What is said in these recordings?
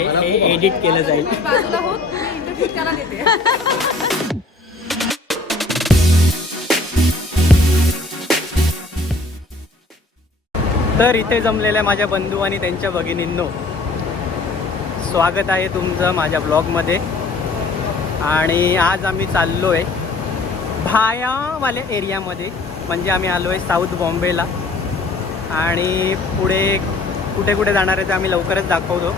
हे एडिट केलं जाईल. बाजूला हो, तुम्ही इंटरव्ह्यू त्याला देते. तर इथे जमलेल्या माझ्या बंधू आणि त्यांच्या भगिनींनो, स्वागत आहे तुमचं माझ्या ब्लॉगमध्ये. आणि आज आम्ही चाललो आहे भायावाल्या एरियामध्ये, म्हणजे आम्ही आलो आहे साऊथ बॉम्बेला. आणि पुढे कुठे कुठे जाणार आहे ते आम्ही लवकरच दाखवतो.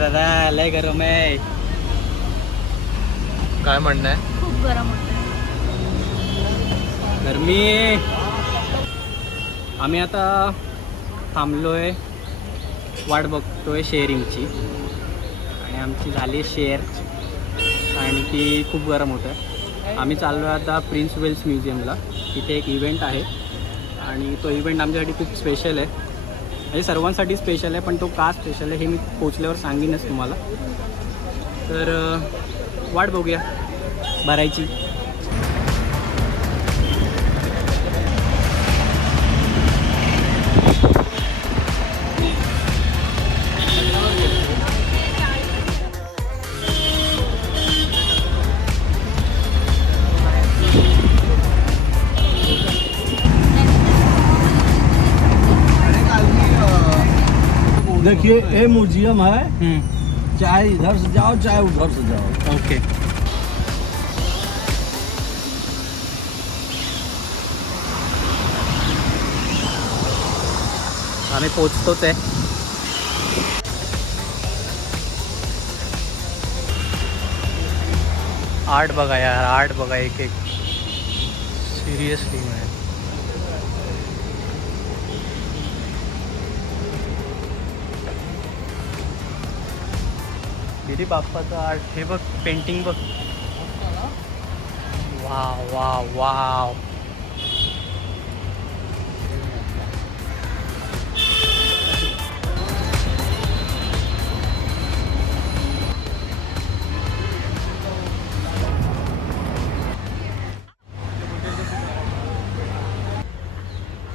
अरे लय गरम आहे. काय म्हणणं आहे? खूप गरम होतं. गरमी. आम्ही आता थांबलो आहे, वाट बघतोय शेअरिंगची. आणि आमची झाली शेअर आणि ती खूप गरम होतं. आम्ही चाललो आहे आता प्रिन्स वेल्स म्युझियमला. तिथे एक इव्हेंट आहे आणि तो इव्हेंट आमच्यासाठी खूप स्पेशल आहे. म्हणजे सर्वांसाठी स्पेशल आहे, पण तो का स्पेशल आहे हे मी पोचल्यावर सांगेनच तुम्हाला. तर वाट बघूया भरायची. देखिए ये म्यूजियम है, चाहे इधर से जाओ चाहे उधर से जाओ. ओके. आम्ही पोचतोच आहे. आर्ट बघा यार, आर्ट बघा एक एक. Seriously man. गिरी बाप्पाचं आर्ट. हे बघ, पेंटिंग बघ. Wow wow wow.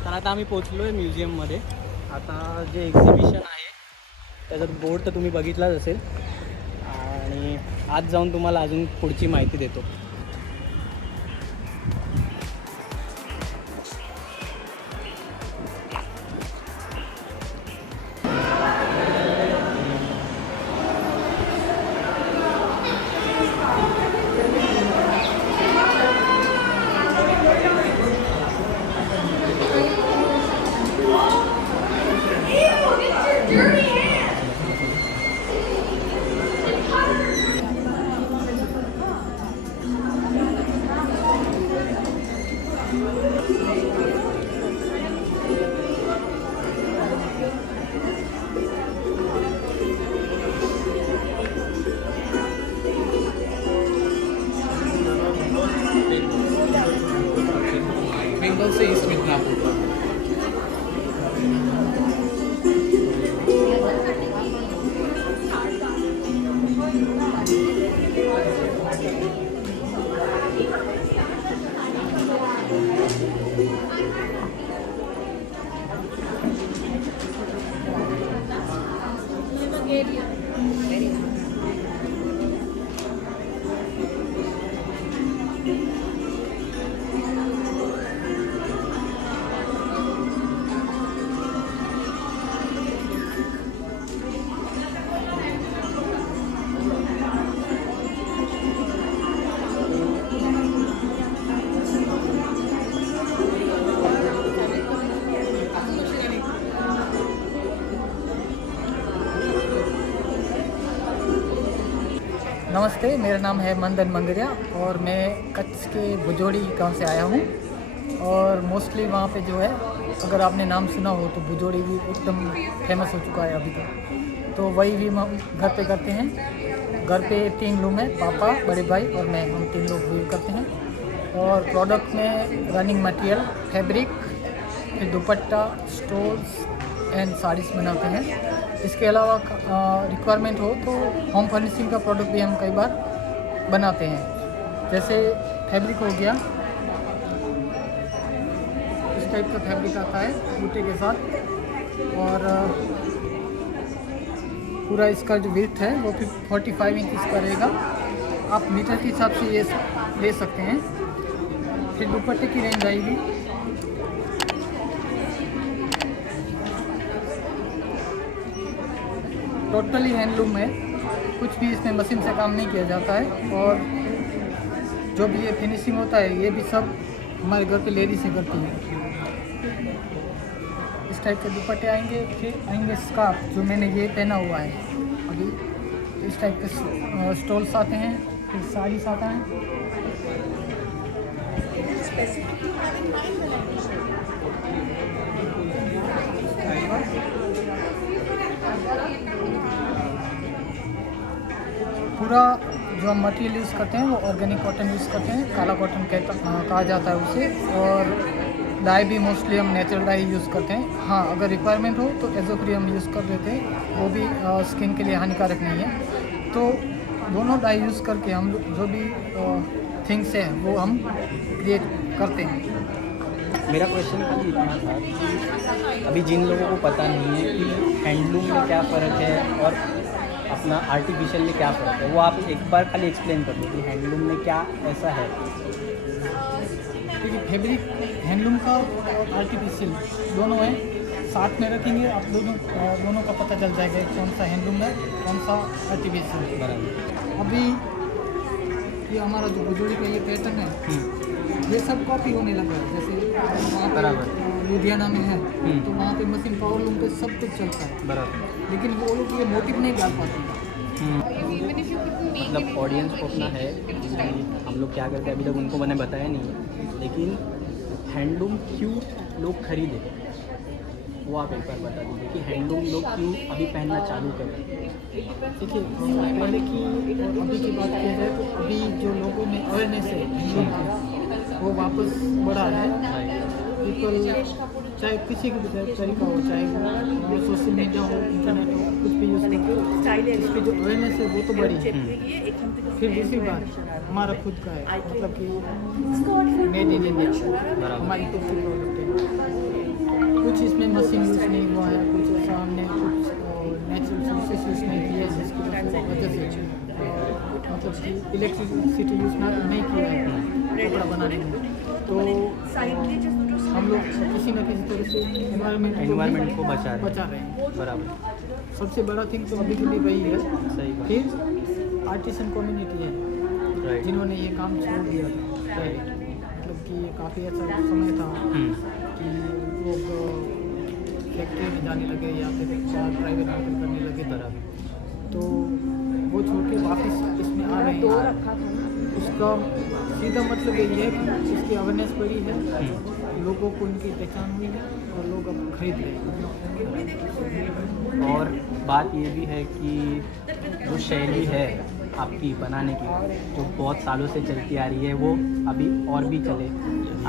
तर आता आम्ही पोचलो आहे म्युझियममध्ये. आता जे एक्झिबिशन आहे त्याचा बोर्ड तर तुम्ही बघितलाच असेल. आणि आज जाऊन तुम्हाला अजून पुढची माहिती देतो. बेंगल से ईस्ट मिदनापुर. नमस्ते, मेरा नाम है मंदन मंगरिया और मैं कच्छ के भुजोड़ी गांव से आया हूँ। और मोस्टली वहाँ पे जो है अगर आपने नाम सुना हो तो भुजोड़ी भी एकदम फेमस हो चुका है अभी तक। तो वही भी हम घर पे करते हैं। घर पे 3 लोग हैं, पापा, बड़े भाई और मैं, हम 3 लोग भी करते हैं। और प्रोडक्ट में रनिंग मटेरियल, फैब्रिक, फिर दुपट्टा, स्टोल्स एंड साड़ीज़ बनाते हैं। इसके अलावा रिक्वायरमेंट हो तो होम फर्निशिंग का प्रोडक्ट भी हम कई बार बनाते हैं। जैसे फैब्रिक हो गया, इस टाइप का फैब्रिक आता है बूटे के साथ, और पूरा इसका जो विड्थ है वो 45 इंच का रहेगा। आप मीटर के हिसाब से ये ले सकते हैं। फिर दुपट्टे की रेंज आएगी, टोटली हैंडलूम है, कुछ भी इसमें मशीन से काम नहीं किया जाता है। और जो भी ये फिनिशिंग होता है ये भी सब हमारे घर पे लेडीज से करती है। इस टाइप के दुपट्टे आएंगे। फिर आएंगे स्कार्फ, जो मैंने ये पहना हुआ है अभी, इस टाइप के स्टोल्स आते हैं। फिर साड़ीस आता है। पूरा जो हम मटेरियल यूज़ करते हैं वो ऑर्गेनिक कॉटन यूज़ करते हैं, काला कॉटन कहा जाता है उसे। और डाई भी मोस्टली हम नेचुरल डाई यूज़ करते हैं। हाँ, अगर रिक्वायरमेंट हो तो एजोफ्री हम यूज़ कर देते हैं, वो भी स्किन के लिए हानिकारक नहीं है। तो दोनों डाई यूज़ करके हम जो भी थिंग्स है वो हम क्रिएट करते हैं। मेरा क्वेश्चन खाली इतना था कि अभी जिन लोगों को पता नहीं है कि हैंडलूम में क्या फ़र्क है और अपना आर्टिफिशियल में क्या फ़र्क है, वो आप एक बार खाली एक्सप्लेन कर दो कि हैंडलूम में क्या ऐसा है। क्योंकि फैब्रिक हैंडलूम का और आर्टिफिशियल दोनों है, साथ में रखेंगे आप दोनों का पता चल जाएगा कौन सा हैंडलूम है कौन सा आर्टिफिशियल है। अभी ये हमारा जो भुजोड़ी का ये पैटर्न है ये सब कॉपी होने लगा है। जैसे वहाँ पर लुधियाना में है तो वहाँ पे मशीन पावर लूम पे सब कुछ चलता है बराबर। लेकिन वो लोग ये मोटिव नहीं डाल पाते। मतलब ऑडियंस को अपना है कि हम लोग क्या करते हैं, अभी तक उनको मैंने बताया नहीं है, लेकिन हैंडलूम क्यों लोग खरीदे वो आप एक बार बता दीजिए कि हैंडलूम लोग क्यों अभी पहनना चालू करें। देखिए, पहले की और अभी की बात किया जाए तो अभी जो लोगों में अवेयरनेस है हैंडलूम की वो वापस बढ़ा है। पीपल चाहे किसी भी तरीका हो, चाहे वो सोशल मीडिया हो, इंटरनेट हो, कुछ भी यूज़ करते हैं, इसकी जो अवेयरनेस है वो तो बढ़ी है। फिर दूसरी बात हमारा खुद का है, मतलब कि मेड इन इंडिया हमारी खुद की प्रोडक्ट है। कुछ इसमें मशीन यूज़ नहीं हुआ है, कुछ ऐसा हमने कुछ नेचुरल सोर्सेस यूज़ नहीं किया है जिसकी वजह से मतलब कि इलेक्ट्रिसिटी यूज़ नहीं किया है कपड़ा बनाने में। तो हम लोग किसी न किसी तरह से एनवायरनमेंट को बचा रहे हैं। बराबर। सबसे बड़ा थिंग तो अभी के लिए वही है। सही बात। फिर आर्टिसन कम्युनिटी है जिन्होंने ये काम छोड़ दिया था। मतलब कि ये काफ़ी अच्छा समय था कि लोग फैक्ट्री में जाने लगे या फिर प्राइवेट नौकरी करने लगे। बराबर। तो वो छोड़ के वापस इसमें आ रहे हैं। उसका सीधा मतलब यही है कि इसकी अवेयरनेस बढ़ी है, लोगों को इनकी पहचान हुई है और लोग अब खरीद रहे हैं। और बात ये भी है कि जो शैली है आपकी बनाने की जो बहुत सालों से चलती आ रही है वो अभी और भी चले,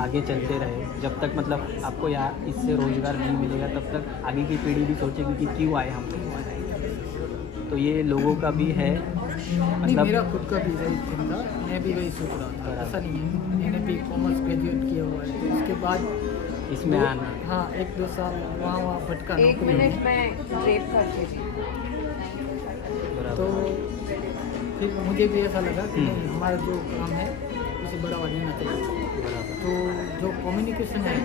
आगे चलते रहे। जब तक मतलब आपको यार इससे रोज़गार नहीं मिलेगा तब तक आगे की पीढ़ी भी सोचेगी कि क्यों आए हम। तो ये लोगों का भी है, मतलब मेरा खुद का भी वही थिंग था, मैं भी वही सोच रहा था। ऐसा नहीं है, मैंने भी कॉमर्स ग्रेजुएट किया हुआ है तो उसके बाद इसमें आना। हाँ, 1-2 साल वहाँ भटका नौकरी में। तो फिर मुझे भी ऐसा लगा कि नहीं, हमारा जो काम है उसे बढ़ावा देना चाहिए। तो जो कम्युनिकेशन है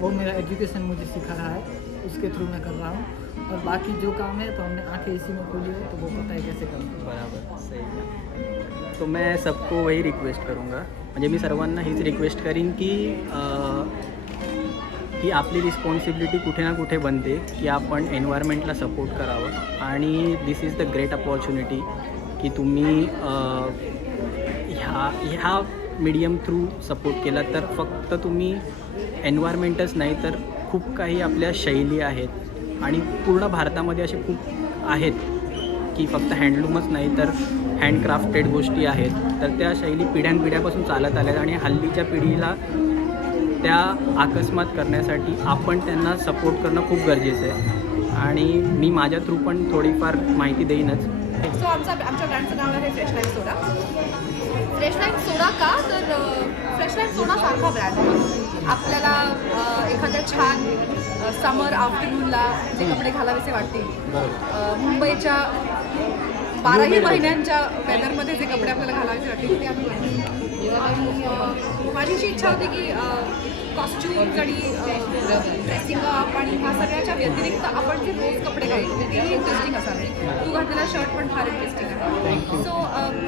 वो मेरा एजुकेशन मुझे सिखा रहा है, उसके थ्रू मैं कर रहा हूँ। और बाकी जो काम है तो हमने आंखें इसी में खोली है तो वो पता है कैसे करना। बराबर, सही है। तो मैं सबको वही रिक्वेस्ट करूँगा, म्हणजे मी सर्वांना हीच रिक्वेस्ट करीन की आपली रिस्पॉन्सिबिलिटी कुठे ना कुठे बनते की आपण एन्व्हायरमेंटला सपोर्ट करावं। आणि दिस इज द ग्रेट अपॉर्च्युनिटी की तुम्ही ह्या मीडियम थ्रू सपोर्ट केला तर फक्त तुम्ही एन्व्हायरमेंटच नाही तर खूप काही आपल्या शैली आहेत आणि पूर्ण भारतामध्ये असे खूप आहेत की फक्त हँडलूमच नाही तर हँडक्राफ्टेड गोष्टी आहेत. तर त्या शैली पिढ्यानपिढ्यापासून चालत आल्यात आणि हल्लीच्या पिढीला त्या अकस्मात करण्यासाठी आपण त्यांना सपोर्ट करणं खूप गरजेचं आहे आणि मी माझ्या थ्रू पण थोडीफार माहिती देईनच. सो आमच्या ब्रँडचं नाव आहे फ्रेशलाईन सोडा. फ्रेशलाईन सोडा का तर फ्रेशलाईन सोडा सारखा ब्रँड आहे. आपल्याला एखाद्या छान समर आफ्टरनूनला जे कपडे घालावेसे वाटतील, मुंबईच्या 12ही महिन्यांच्या वेदरमध्ये जे कपडे आपल्याला घालावेसे वाटतील ते आम्ही बनवतो. आणि माझी अशी इच्छा होती की कॉस्ट्युम्स आणि ड्रेसिंग अप आणि ह्या सगळ्याच्या व्यतिरिक्त आपण जे रोज कपडे घालतो तेही इंटरेस्टिंग असावे. तू घातलेला शर्ट पण फार इंटरेस्टिंग आहे. So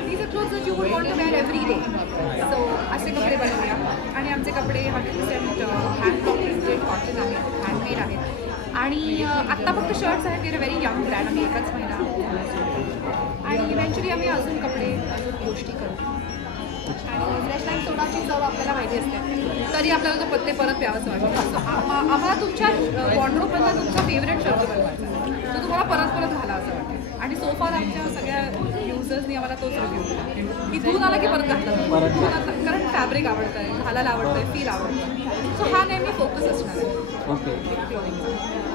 these are clothes that you would want to wear every day. सो असे कपडे बनवूया आणि आमचे कपडे 100% हँड प्रिंटेड कॉटन आहेत, हँडमेड आहेत. आणि आत्ता फक्त शर्ट्स आहेत. We are very young brand. आम्ही एकच महिना आणि इव्हेंच्युअली आम्ही अजून कपडे अजून गोष्टी करतो. आणि फ्रेशलाईन सोडाची चव आपल्याला माहिती असते तरी आपल्याला तो पत्ते परत प्यावंसं वाटतं. सो आम्हाला तुमच्या वॉर्डरोबमधला तुमचा फेवरेट शर्ट बनवायचा तो तुम्हाला परत परत घाला असं वाटतं. आणि सोफार आमच्या सगळ्या युजर्सनी आम्हाला तोच रिव्ह्यू दिला की धुवून आला की परत घातला, कारण फॅब्रिक आवडतं आहे, घालायला आवडतं आहे, फील आवडतं. सो हा नेहमी फोकस असणार आहे. ओके.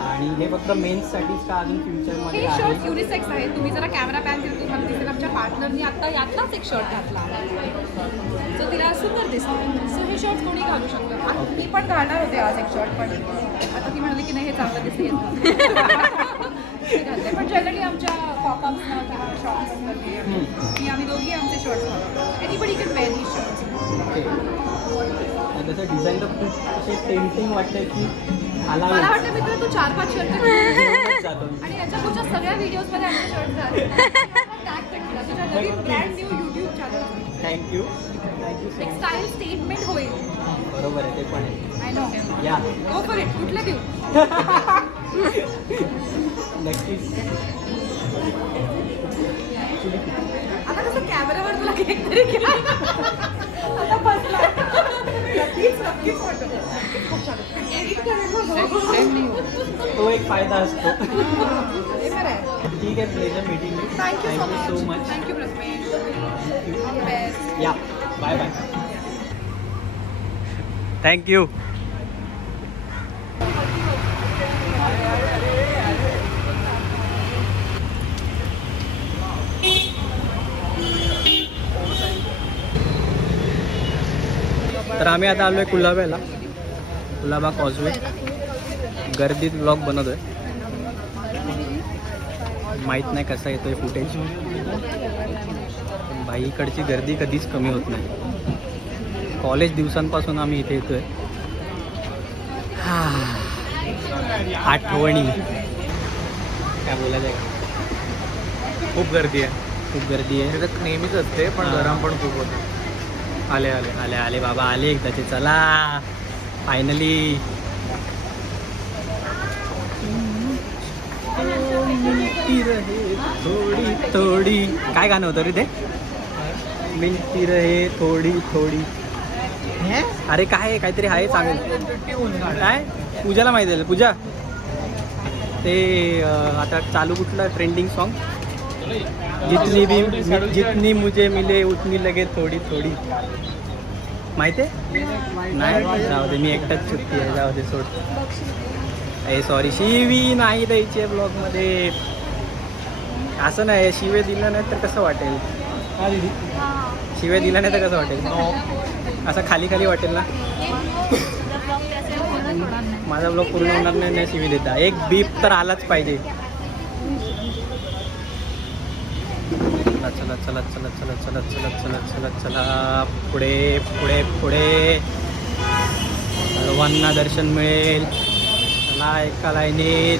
आणि हे फक्त मेन्ससाठीच का अजून फ्युचरमध्ये हे आहे? शर्ट युनिसेक्स आहे. तुम्ही जरा कॅमेरा पॅन केला तुम्हाला दिसेल आमच्या पार्टनरनी आता यातलाच एक शर्ट घातला सो तिला सुंदर दिसतं. सो हे शर्ट कोणी घालू शकतं. मी पण घालणार होते आज एक शर्ट पण आता ती म्हणाली की नाही हे चांगलं दिसेल घालते. पण जनरली आमच्या पॉपअप्सना किंवा शॉप्समध्ये आम्ही दोघी आमचे शर्ट घालतो. एनीबडी कॅन वेअर ही शर्ट्स. ओके. त्याचं डिझाईन तर खूप असे टेम्पटिंग वाटतं की मला वाटतं मित्र तू 4-5 शर्ट जातो. आणि याच्या पुढच्या सगळ्या व्हिडिओजमध्ये आमचे शर्ट घाल. टॅग करा तुझ्या नवीन brand new YouTube channel. Thank you. एक स्टाईल स्टेटमेंट होईल. बरोबर आहे, ते पण आहे. I know. या गो फॉर इट. कुठलं देऊ? नक्कीच. आता कसं कॅमेरावर तुला केक तरी केला आता बसला. नक्कीच वाटतं. खूप छान. एडिट करायला तो एक फायदा असतो. हे खरं आहे. ठीक आहे. Pleasure meeting you. Thank you so much. Much. Thank you Prathamesh. All the best. या बाय बाय. थँक्यू. तर आम्ही आता आलो आहे कुलाब्याला. कुलाबा कॉजवे. गर्दीत ब्लॉग बनवतोय. माहीत नाही कसा येतोय फुटेज. बाईकडची गर्दी कधीच कमी होत नाही. कॉलेज दिवसांपासून आम्ही इथे येतोय. आठवणी काय बोलायचं आहे. खूप गर्दी आहे. खूप गर्दी आहे. त्याच्यात नेहमीच असते पण हां. गरम पण खूप होतं. आले आले आले आले बाबा आले एकदाचे. चला फायनली. थोडी थोडी काय गाणं होतं रे ते. मिळती रहे थोडी थोडी. अरे काय काहीतरी आहे चांगलं. काय पूजाला माहिती आहे. पूजा ते आता चालू कुठलं ट्रेंडिंग सॉन्ग. जितनी मुझे मिले उतनी लगे थोडी थोडी. माहिती आहे. नाही जाऊ दे. मी एकटाच चुकती आहे. जाऊ दे सोड. ए सॉरी. शिवी नाही द्यायची आहे ब्लॉगमध्ये. असं नाही. शिवे दिलं नाही तर कसं वाटेल. शिवे दिलं नाही तर कसं वाटेल. असं खाली खाली वाटेल ना. माझा ब्लॉग पूर्ण होणार नाही शिवी देता. एक बीप तर आलाच पाहिजे. चला चला चला चला चला चला चला चला चला पुढे पुढे पुढे. सर्वांना दर्शन मिळेल. चला एका लाईनीत.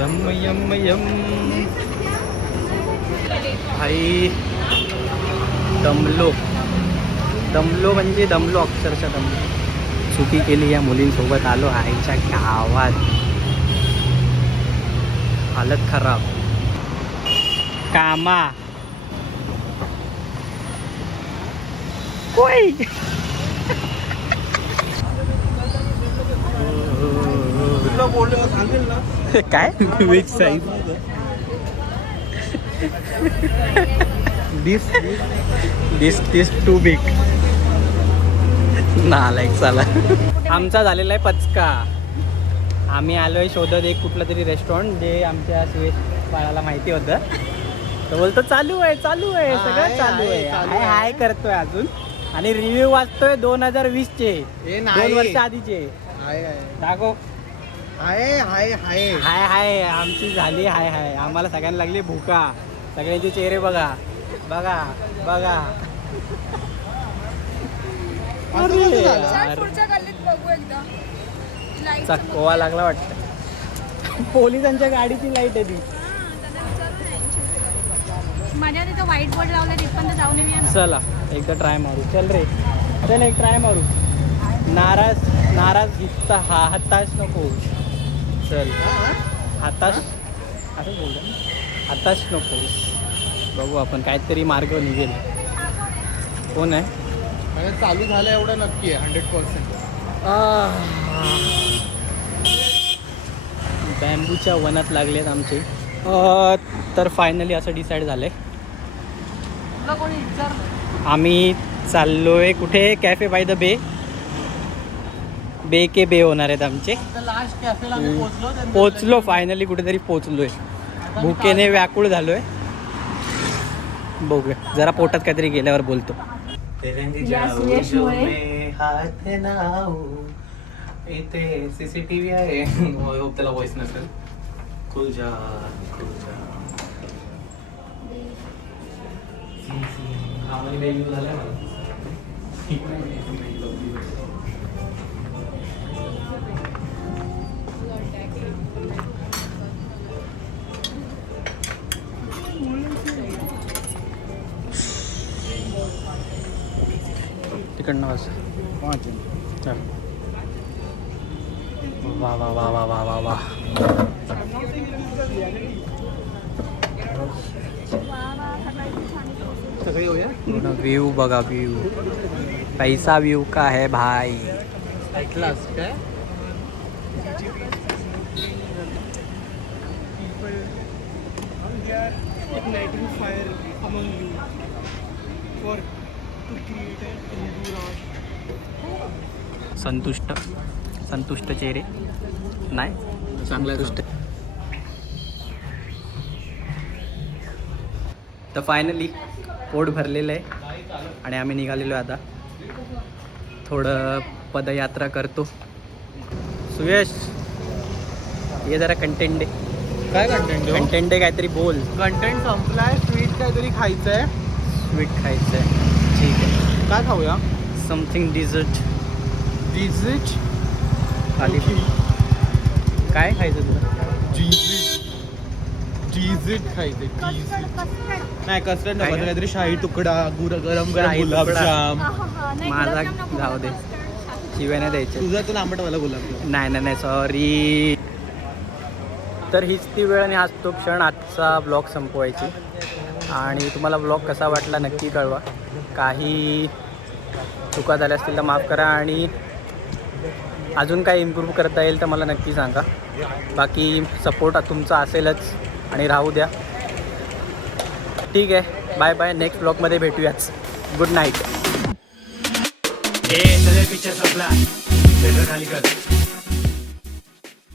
M M M. भाई दमलो. दमलो म्हणजे दमलो. अक्षरशः दमलो. चुकी केली या मुलींसोबत आलो आईच्या गावात. हालत खराब. कामा कोई तुला बोललो सांगेल ना काय Which size? This too big नालायक चला. आमचा झालेला आहे पचका. आम्ही आलोय शोधत एक कुठलं तरी रेस्टॉरंट जे आमच्या सुयश बाळाला माहिती होतं. तो बोलतो चालू आहे सगळं चालू आहे हाय हाय करतोय अजून. आणि रिव्ह्यू वाचतोय 2020चे 2 वर्ष आधीचे. दाखव हाय हाय आमची झाली हाय हाय. आम्हाला सगळ्यांना लागली भूका. सगळ्यांचे चेहरे बघा बघा बघा. अरे यार. पुढच्या गल्लीत बघू एकदा. चकवा लागला वाटतं. पोलिसांच्या गाडीची लाईट आहे ती. माझ्या तिथं व्हाईट बोर्ड लावला तिथपर्यंत जाऊन येऊया. चला एकदा ट्राय मारू. चल रे चल एक ट्राय मारू. नाराज हताश नको. चल हताश असं बोलतो हताश नको. बघू आपण काहीतरी मार्ग निघेल. कोण आहे चालू झालं एवढं नक्की आहे 100%. बॅम्बूच्या वनात लागलेत आमचे. तर फायनली असं डिसाईड झालंय आम्ही चाललोय कुठे. कॅफे बाय द बे. बे होणार आहेत आमचे. लास्ट कॅफेला आम्ही पोचलो फायनली कुठेतरी पोचलोय. भुकेने व्याकुळ झालोय. बघूया जरा पोटात काहीतरी गेल्यावर बोलतो. हात नाऊ इथे CCTV आहे. होप त्याला व्हॉइस नसेल. खुल जा झालाय मला. तिकडनं वाज चल. वा वा वा वा वा वा वा. व्यू बघा व्यू. पैसा व्यू का है भाई. ऐकलास काय? संतुष्ट चेहरे नाही चांगलं संतुष्ट. तर फायनली पोट भरलेलं आहे आणि आम्ही निघालेलो आता. थोडं पदयात्रा करतो. सुयश ये जरा कंटेंट दे. काय कंटेंट कंटेंट दे काहीतरी बोल. कंटेंट संपलाय. स्वीट काहीतरी खायचंय. स्वीट खायचं आहे. ठीक आहे काय खाऊया? Something dessert. डिझर्ट खाली काय खायचं तुला? डिझर्ट खायचंय. नाही कस्टर्ड काय नको. काय? काहीतरी शाही तुकडा गरम शाही गुलाबजाम. माझा जाऊ दे. शिव्या नाही द्यायच्या. तुझा तुला आंबट वाला गुलाबजाम. नाही सॉरी. तर हीच ती वेळ आणि हाच तो क्षण आजचा ब्लॉग संपवायची. आणि तुम्हाला ब्लॉग कसा वाटला नक्की कळवा. काही चुका झाल्या असतील तर माफ करा. आणि अजून काही इम्प्रूव्ह करता येईल तर मला नक्की सांगा. बाकी सपोर्ट तुमचा असेलच आणि राहू द्या. ठीक आहे बाय बाय. नेक्स्ट ब्लॉगमध्ये भेटूयाच. Good night. पिक्चर संपला. खाली कर.